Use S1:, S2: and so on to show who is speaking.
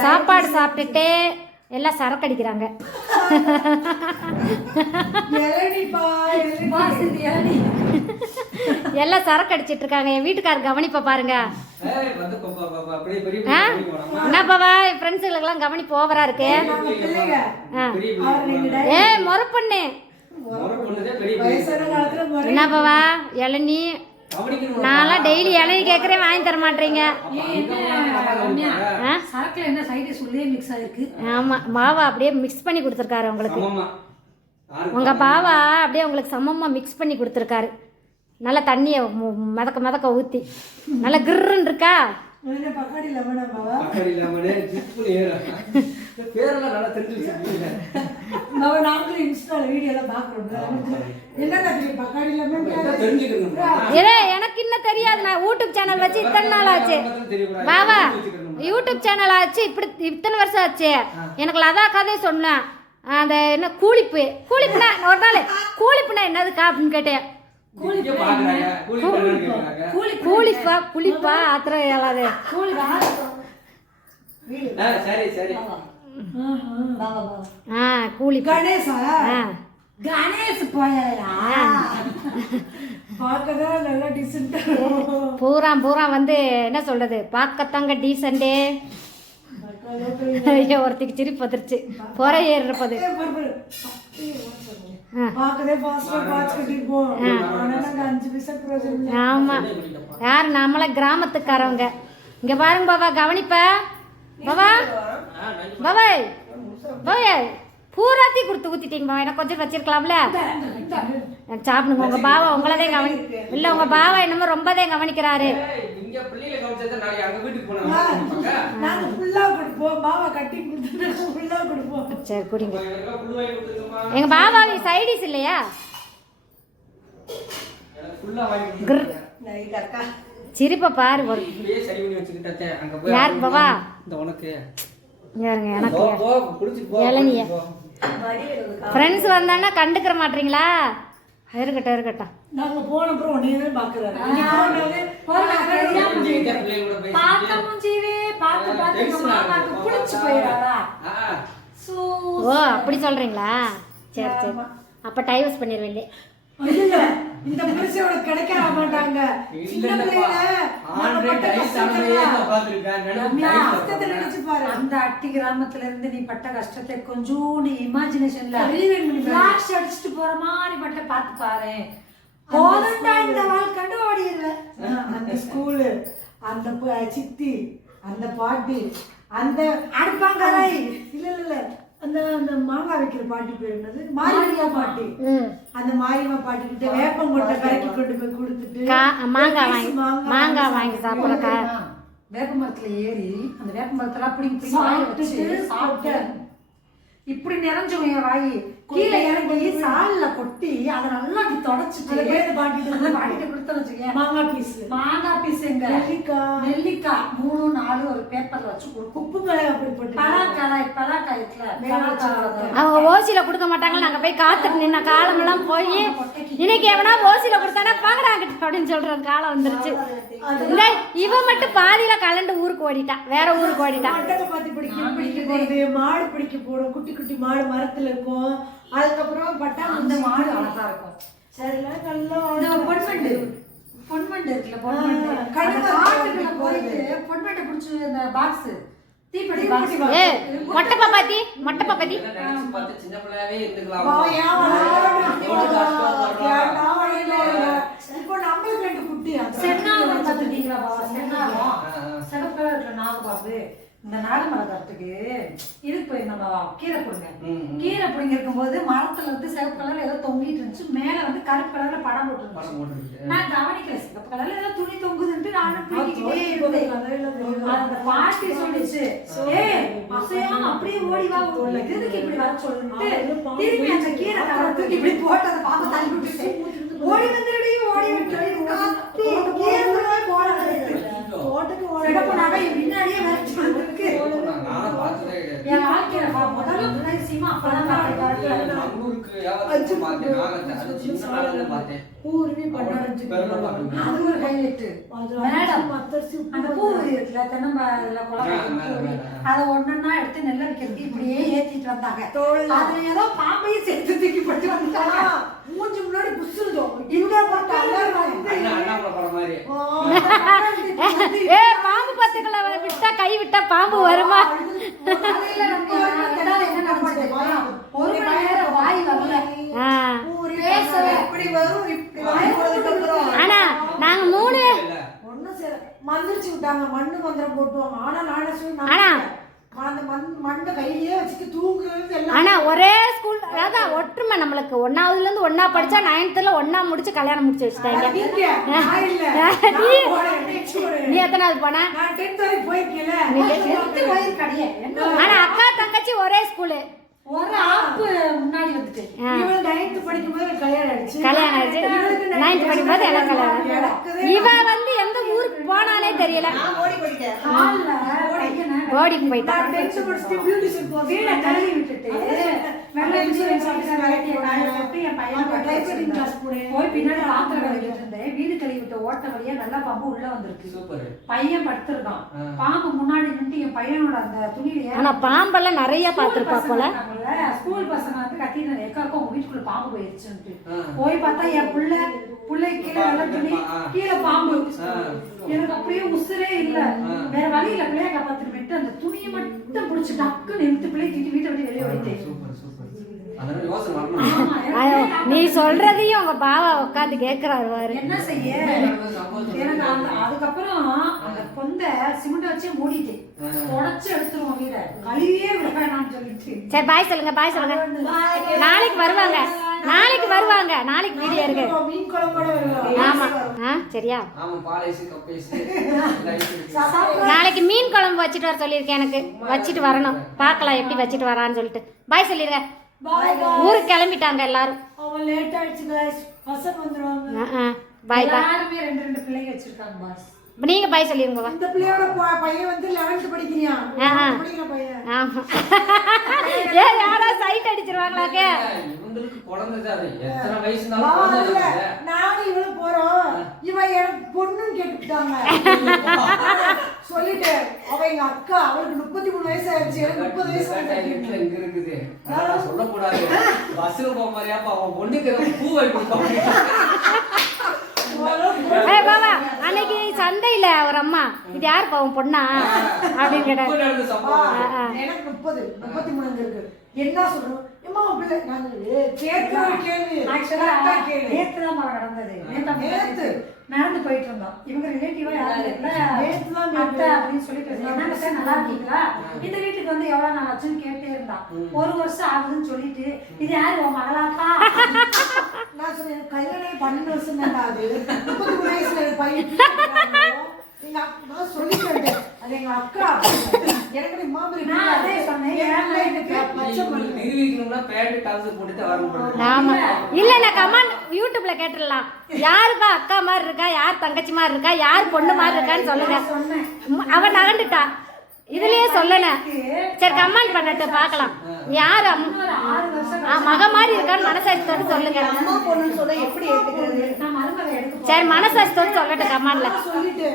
S1: சாப்பாடு சாப்பிட்டுட்டு எல்லாம் சரக்கு அடிக்கிறாங்க. எல்லாம் சரக்கு அடிச்சிட்டு இருக்காங்க. என் வீட்டுக்காரர் கவனிப்ப பாருங்க.
S2: ஏய், வந்து போ, போ, போ, போ, அப்படியே பெரிய
S1: ஆ?
S2: பெரிய பெரிய போடாமா?
S1: என்ன பாவா ஃப்ரெண்ட்ஸுகளுக்கெல்லாம் கவனிப்பு ஓவரா இருக்கு. ஏய் முறை பொண்ணு என்ன பாவா இளநீ நான்லாம் டெய்லி இளநீ கேட்குறேன் வாங்கி தர மாட்டேறீங்க.
S2: அப்ப அங்க போனா
S3: ரம்யா,
S1: ஆ?
S3: சரக்குல என்ன சைடு சொல்லியே மிக்ஸ் ஆயிருக்கு.
S1: ஆமா மாவா அப்படியே மிக்ஸ் பண்ணி கொடுத்துருக்காரு உங்களுக்கு.
S2: ஆமாம்மா. யாருக்கு
S1: உங்க பாவா அப்படியே உங்களுக்கு சமமா மிக்ஸ் பண்ணி கொடுத்துருக்காரு. நல்லா தண்ணியை மிதக்க மிதக்க ஊத்தி. நல்லா கிர்ன்னு இருக்கா?
S2: பேரெல்லாம் நல்லா தெரிஞ்சு வச்சிருக்கீங்க.
S4: பாவா நாங்களும் இன்ஸ்டால வீடியோ எல்லாம் பாக்குறோம் என்ன கத்திரி பக்காடி லெமன்
S2: எல்லாம் தெரிஞ்சுக்கணும்மா.
S1: ஏதே எனக்கு இன்னும் தெரியாது. நான் யூடியூப் சேனல் வச்சு இத்தனை நாள் ஆச்சு. பாவா. யூடியூப் சேனல் ஆச்சு. இப்படி இத்தனை வருஷம் ஆச்சு. எனக்கு லதா கதை சொன்னேன். அந்த என்ன கூலிப்பு. கூலிப்புனா ஒரு நாள் கூலிப்புனா என்னதுக்கா அப்படின்னு கேட்டேன். கூலிப்பா புளிப்பா ஆத்திரம் ஏழாது
S2: சரி சரி.
S4: பார்க்கதான் நல்லா டிசென்டா
S1: பூரா பூரா வந்து என்ன சொல்றது? பார்க்கத்தாங்க டீசண்டே ஐயோ ஒருத்திக்கு சிரிப்பு வந்துருச்சு. புற
S4: பிரயோஜனம் இல்லை.
S1: ஆமா. யார் நம்மள கிராமத்துக்காரவங்க? இங்க பாருங்க பாபா கவனிப்ப. பாபா. பாபாய் பாபாய் பூராத்தி கொடுத்து ஊத்திட்டீங்க பாபா எனக்கு கொஞ்சம் வச்சிருக்கலாம்ல? சாப்பிடுங்க. உங்க பாவா உங்களதான் கவனி இல்ல உங்க பாவா என்னமோ கவனிக்கிறாரு.
S4: கொடுத்துட்டு ஃபுல்லா கொடுப்போம்
S1: சரி குடிங்க
S2: ஃபுல் வாங்கி கொடுத்துருங்கம்மா
S1: எங்க பாபாவுக்கு சைடிஸ் இல்லையா சிரிப்பை பாரு யாருக்கு பாவா?
S2: இந்த உனக்கு.
S1: இருங்க எனக்கு இளநிய. ஃப்ரெண்ட்ஸ் வந்தாங்கன்னா கண்டுக்கிற மாட்டீங்களா? இருக்கட்டும் இருக்கட்டும்.
S4: நாங்க போன அப்புறம் போனாலே
S3: மாமாக்கு
S1: ஓ அப்படி சொல்றீங்களா? சரி சரி. அப்ப டைவர்ஸ் பண்ணிடுவீங்க
S4: இல்ல இந்த புருஷன் கிடைக்க மாட்டாங்க. சின்ன.
S2: நினைச்சு
S4: பாரு.
S3: அந்த அட்டி கிராமத்துல இருந்து நீ பட்ட கஷ்டத்தை கொஞ்சோண்டு இமேஜினேஷன்ல. ஃபிளாஷ் அடிச்சுட்டு போற மாதிரி மட்டும் பார்த்து பாரு. போதண்டா இந்த வாழ்க்கை ஓடிடுவேன்
S4: அந்த ஸ்கூலு அந்த சித்தி அந்த பாட்டி அந்த
S3: அடுப்பாங்கரை.
S4: அந்த அந்த மாங்காய் வைக்கிற பாட்டி பேர் என்னது? மாரியம்மா பாட்டி. அந்த மாரியம்மா பாட்டி கிட்ட வேப்பங்கொட்டை கரைக்கி கொண்டு போய் கொடுத்துட்டு
S1: மாங்காய் வாங்கி மாங்காய் வாங்கி சாப்பிட்ற கா
S3: வேப்ப மரத்துல ஏறி அந்த வேப்ப மரத்துல அப்படி சாப்பிட்டு இப்படி நிறைஞ்சும் என் வாய். கீழே இறங்கி சால்ல கொட்டி அதை நல்லா அப்படி தொடச்சிட்டு
S4: அந்த பாட்டிட்ட
S3: பாட்டிட்ட கொடுத்தோன்னு வச்சுக்கேன்
S4: மாங்காய் பீஸ்
S3: மாங்காய் பீஸ். எங்க
S4: நெல்லிக்காய்
S3: நெல்லிக்காய் மூணு நாலு ஒரு பேப்பர்ல வச்சு கொடுக்கும்
S4: உப்பு மிளகு அப்படி போட்டு
S3: பலாக்காய் பலாக்காய் இருக்குல்ல
S1: அவங்க ஓசியில கொடுக்க மாட்டாங்க நாங்க போய் காத்துட்டு நின்ன காலமெல்லாம் போய் இன்னைக்கு எவனா ஓசியில கொடுத்தானா பாங்கடா அங்கிட்டு அப்படின்னு சொல்ற காலம் வந்துருச்சு. இந்த இவ மட்டும் பாதியில கலண்டு ஊருக்கு ஓடிட்டா. வேற ஊருக்கு ஓடிட்டா.
S4: மாடு பிடிக்க போடும். குட்டி குட்டி மாடு மரத்துல இருக்கும். அதுக்கப்புறம் பட்டா
S3: அந்த மாடு அழகா இருக்கும்.
S4: சரில நல்லா
S3: இருக்குல்ல போயிட்டு பிடிச்சி அந்த பாக்ஸ் பாக்ஸ்
S1: ஏ மொட்டை பாப்பாத்தி மொட்டை பாப்பாத்தி.
S2: சின்ன பிள்ளையாவே இருந்துக்கலாம்.
S4: வா, ஏன் வளராம
S2: எவ்வளவு கஷ்டப்படுறோம்.
S4: ஏன்டா வளரல? இப்போ நம்மளுக்கு ரெண்டு குட்டி அந்த
S3: சென்னாகம் பார்த்துட்டீங்களா பாபா சென்னாகம்
S2: ஆ, ஆ.
S3: சிகப்பு கலர்ல நாகபாபு இந்த நாகமரத்துக்கு இதுக்கு போய் நம்ம கீரை பிடுங்க. கீரை பிடுங்க இருக்கும்போது மரத்துல வந்து சிகப்பு கலர்ல ஏதோ தொங்கிட்டு இருந்துச்சு. மேல வந்து கருப்பு கலர்ல படம்
S2: போட்டுருக்கு.
S3: நான் கவனிக்கல. சிகப்பு கலர்ல ஏதோ துணி தொங்குதுன்ட்டு நானும் இருந்தேன். அந்த பாட்டி சொல்லிச்சு. ஏய் அசையாம அப்படியே ஓடி வா. எதுக்கு இப்படி வர சொல்லிட்டு திரும்பி அந்த கீரை தூக்கி இப்படி போட்டு அதை பார்த்து தள்ளி விட்டுட்டு ஓடி வந்துடுடி ஓடி விட்டு கத்தி கீரை போய் போட
S4: தோட்டத்துக்கு ஓட
S3: சிகப்பு நகை பின்னாடியே வரைச்சு வந்திருக்கு
S2: நான் நானும் பார்த்ததே கிடையாது.
S3: என் வாழ்க்கையில பா- முதல்ல குணாதிசயமா அப்பதான் நான்
S2: இது
S3: பார்த்தேன்.
S2: நம்ம ஊருக்கு
S4: அஞ்சு
S2: வியாபாரத்துக்கு பார்த்தேன் நாகத்தை அது சின்ன நாகத்தை பார்த்தேன்
S4: பூர்வி
S3: அது ஒரு ஹைலைட் மேடம் அந்த பூ இருக்குல்ல தென்னம்பா இதுல குழம்பு. அதை ஒன்னொன்னா எடுத்து நெல்ல வைக்கிறதுக்கு இப்படியே ஏத்திட்டு வந்தாங்க. அதுல ஏதோ பாம்பையும் சேர்த்து தூக்கி போட்டு வந்துட்டாங்க.
S4: மூஞ்சி முன்னாடி புசுருதோம்
S3: இந்த பக்கம்
S1: பாம்பு பத்துக்களை விட்டா கை விட்டா பாம்பு வருமா
S3: காலையில நம்ம அதனால என்ன நடந்துச்சு தெரியுமா? ஒரு மணி நேரம் வாய் வரல
S1: ஆ
S3: பேசவே
S4: இப்படி வரும் இப்படி வாய் போனதுக்கு அப்புறம்
S1: ஆனா நாங்க மூணு
S2: இல்ல
S4: ஒண்ணும் சேர மந்திரிச்சு விட்டாங்க மண்ணு மந்திரம் போட்டுவாங்க. ஆனா நானே சொல்லி
S1: ஆனா. ஒரே ஸ்கூல் அதான் ஒற்றுமை நம்மளுக்கு. ஒன்னாவதுல இருந்து ஒன்னா படிச்சா நைன்த்ல ஒன்னா முடிச்சு கல்யாணம் முடிச்சு வச்சுட்டாங்க. நீ- எத்தனாவது போன? ஆனா அக்கா தங்கச்சி ஒரே ஸ்கூலு
S3: ஒரு ஆப்பு முன்னாடி வந்துட்டு.
S4: இவன் நைன்த் படிக்கும் போது எனக்கு கல்யாணம் ஆயிடுச்சு.
S1: கல்யாணம் ஆயிடுச்சு. நைன்த் படிக்கும்போது எனக்கு கல்யாணம் இவ வந்து எந்த ஊருக்கு போனாலே தெரியல. ஓடி போயிட்டா
S4: நான் டென்த் படிச்சுட்டு பியூட்டிஷியன் கோர்ஸ்
S3: வீட தள்ளி விட்டுட்டு வெள்ள இன்சூரன்ஸ் என் பையன். போய் பின்னாடி இருந்தேன் கழுவி விட்ட ஓட்ட வழியா நல்லா பாம்பு உள்ள வந்திருக்கு.
S2: சூப்பர்.
S3: பையன் படுத்திருக்கான். பாம்பு முன்னாடி நின்று என் பையனோட அந்த துணியில ஏறி-
S1: ஆனா பாம்பெல்லாம் நிறைய
S3: பசங்க
S1: போல.
S3: இருக்காங்கல்ல, ஸ்கூல் பசங்க வந்து கத்திட்டு எக்காக்கும் உங்க வீட்டுக்குள்ள பாம்பு போயிருச்சுன்ட்டு.
S2: ஆ.
S3: போய் பார்த்தா என் புள்ள புள்ளை கீழே துணி. கீழே பாம்பு. எனக்கு அப்படியே உசுரே இல்ல. வேற வழி இல்ல பிள்ளைய காப்பாத்திட்டு அந்த துணியை மட்டும் புடிச்சு டக்குன்னு இழுத்து பிள்ளைய தூக்கி வீட்டை விட்டு வெளியே வைத்தேன்
S2: சூப்பர் சூப்பர் அதனால யோசனை வரணும்
S3: ஆமா, எனக்கு
S1: ஐயோ,
S3: பிள்ளைய
S1: நீ சொல்றதையும் உங்க பாவா உட்காந்து கேக்குறாரு பாரு.
S3: என்ன செய்ய? எனக்கு அந்த அதுக்கப்புறம் அந்த பொந்த சிமெண்ட் வச்சே மூடிட்டு உடச்சு எடுத்துருவோம் வீட. கழுவியே விட வேணாம்னு சொல்லிட்டு.
S1: சரி பாய் சொல்லுங்க பாய் சொல்லுங்க. நாளைக்கு வருவாங்க. நாளைக்கு வருவாங்க. நாளைக்கு வீடியோ இருக்கு.
S4: மீன் குழம்போட வருவாங்க
S1: ஆமா. ஆ சரியா?
S2: ஆமா பாலேசு கப்பேசு எல்லாம் இருக்கு.
S1: நாளைக்கு மீன் குழம்பு வச்சுட்டு வர சொல்லியிருக்கேன் எனக்கு. வச்சுட்டு வரணும். பார்க்கலாம் எப்படி வச்சுட்டு வரான்னு சொல்லிட்டு. பாய் சொல்லிடுங்க ஊருக்கு கிளம்பிட்டாங்க எல்லாரும்.
S4: லேட் ஆயிடுச்சு guys. பசங்க வந்துருவாங்க.
S1: பாய்
S3: எல்லாருமே ரெண்டு ரெண்டு பிள்ளைங்க வச்சிருக்காங்க பாஸ்
S1: இப்போ நீங்க பாய் சொல்லிருங்க வா
S4: இந்த பிள்ளையோட ப- பையன் வந்து 11th படிக்கிறான். படிக்கிற பையன்.
S1: ஆமா. ஏன் யாரா சைட் அடிச்சிருவாங்களாக்க.
S2: இவங்களுக்கு குழந்தை தான் எத்தனை வயசு
S4: மாமா
S2: இருந்தாலும் குழந்தை.
S4: நானும் இவளும் போறோம். இவன் எனக்கு பொண்ணுன்னு கேட்டுட்டாங்க சொல்லிட்டேன். அவ எங்க அக்கா அவளுக்கு முப்பத்தி மூணு வயசு ஆயிடுச்சு எனக்கு முப்பது வயசு.
S2: வீட்டுல எங்க இருக்குது. சொல்லக்கூடாது. பஸ்ல போக மாதிரியாப்பா அவன் பொண்ணுக்கு ஏதோ பூ
S1: அன்னைக்கு சந்தையில ஒரு அம்மா இது யார் பாவம் பொண்ணா? அப்படின்னு கேட்டாங்க.
S4: எனக்கு முப்பது முப்பத்தி மூணு அங்க இருக்கு. என்ன சொல்றோம்
S3: நடந்தது. நேத்து.
S4: நேத்து.
S3: நடந்து போயிட்டு இருந்தோம். இவங்க ரிலேட்டிவா யாரும் அத்தை அப்படின்னு சொல்லி பேசுறாங்க நல்லா இருக்கீங்களா? இந்த வீட்டுக்கு வந்து எவ்வளவு நாள் ஆச்சுன்னு கேட்டே இருந்தா ஒரு வருஷம் ஆகுதுன்னு சொல்லிட்டு இது யாரு உன் மகளாக்கா
S4: நான் சொன்னேன் கல்யாணம் பன்னெண்டு வருஷம் தான் ஆகுது. மூணு வயசுல பையன். எங்க அக்கா நான் சொல்லிட்டேன் அது எங்க அக்கா. எனக்கு நீ மாமரி
S3: நான் அதே சொன்னேன்.
S2: நிரூபிக்கணும்னா பேண்ட் வரணும்
S1: ஆமா. இல்ல நான் கமெண்ட் யூடியூப்ல கேட்டுடலாம். யாருப்பா அக்கா மாதிரி இருக்கா? யார் தங்கச்சி மாதிரி இருக்கா? யார் பொண்ணு மாதிரி இருக்கான்னு சொல்லுங்க.
S3: சொன்னேன்.
S1: ம், அவ நகண்டுட்டா இதுலயே சொல்லணும் சரி கமெண்ட் பண்ணட்டு பார்க்கலாம். யார் மக மாதிரி இருக்கான்னு மனசாட்சியோட சொல்லுங்க. சரி மனசாட்சியோட சொல்லட்டும் கமெண்ட்ல
S4: சொல்லிட்டு.